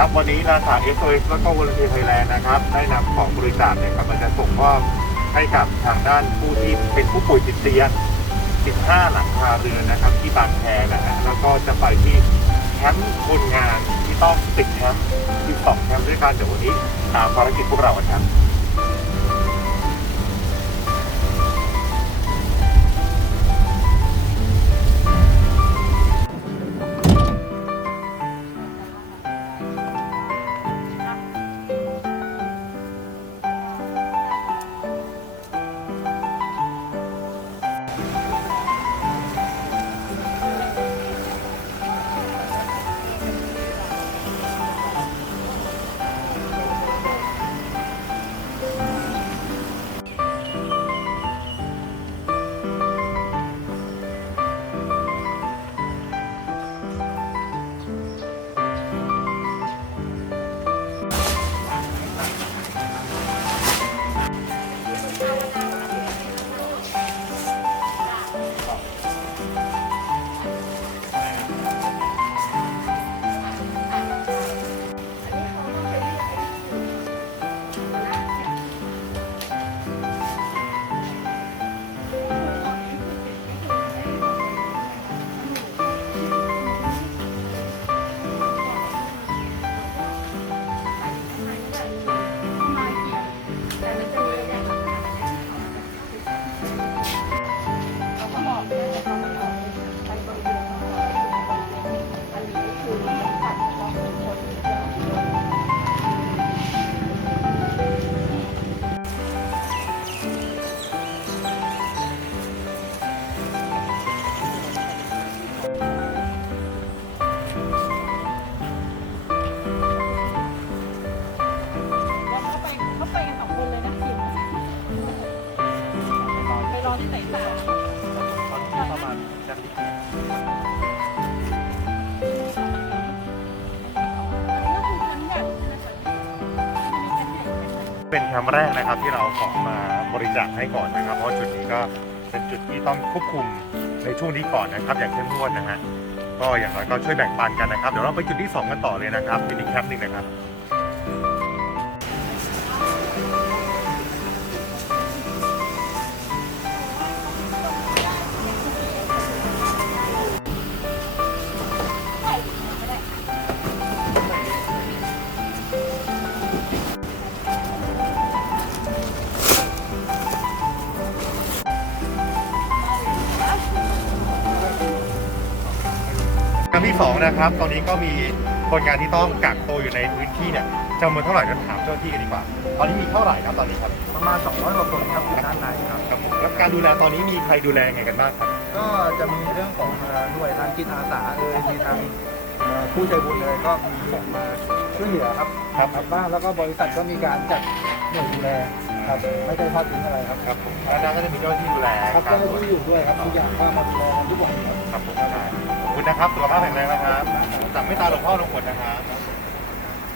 ครับวันนี้นาสาเอสโอเอสแล้วก็วอลเทียไทยแลนด์นะครับได้นำของบริจาคเนี่ยกำลังจะส่งมอบให้กับทางด้านผู้ที่เป็นผู้ป่วยติดเตียง 15 หลังคาเรือนนะครับ ที่บางแคนะฮะแล้วก็จะไปที่แคมป์คนงานที่ต้องติดแคมป์ที่สองแคมป์ด้วยกันเดี๋ยววันนี้ตามภารกิจพวกเรากันครับ ที่ไหนต่างตอนนี้ประมาณจันทร์ก็นคะมีชั้นใหญ่ไหมคะเป็นแคมป์แรกนะครับที่เราขอมาบริจาคให้ก่อนนะครับ เพราะจุดนี้ก็เป็นจุดที่ต้องควบคุมในช่วงนี้ก่อนนะครับ อย่างเข้มงวดนะฮะก็อย่างน้อยก็ช่วยแบ่งปันกันนะครับ เดี๋ยวเราไปจุดที่สองกันต่อเลยนะครับเป็นอีกแคปหนึ่งนะครับ รั้งที่สองนะครับตอนนี้ก็มีคนงานที่ต้องกักตัวอยู่ในพื้นที่เนี่ยจำนวนเท่าไหร่เราถามเจ้าหน้าที่กันดีกว่า ตอนนี้มีเท่าไหร่ครับตอนนี้ครับประมาณ 200กว่าคนครับอยู่ด้านในครับครับผมแล้วการดูแลตอนนี้มีใครดูแลยังไงกันบ้างครับก็จะมีเรื่องของเอ่อหน่วยทางจิตอาสาเอ่ยมีทางเอ่อผู้ใจบุญเลยก็มีส่งมาช่วยเหลือครับครับครับบ้างแล้วก็บริษัทก็มีการจัดหน่วยดูแล ครับไม่ได้ทอดทิ้งอะไรครับครับผมแล้วด้านก็จะมีเจ้าหน้าที่ดูแลครับกาเจ้ารหน้าตรวจที่อยู่ด้วยครับทุกอย่างก็มาดูแลกันทุกวันครับครับผมได้ขอบคุณนะครับสุขภาพแข็งแรงนะครับสั่งไม่ตาหลวงพ่อหลวงผลนะครับ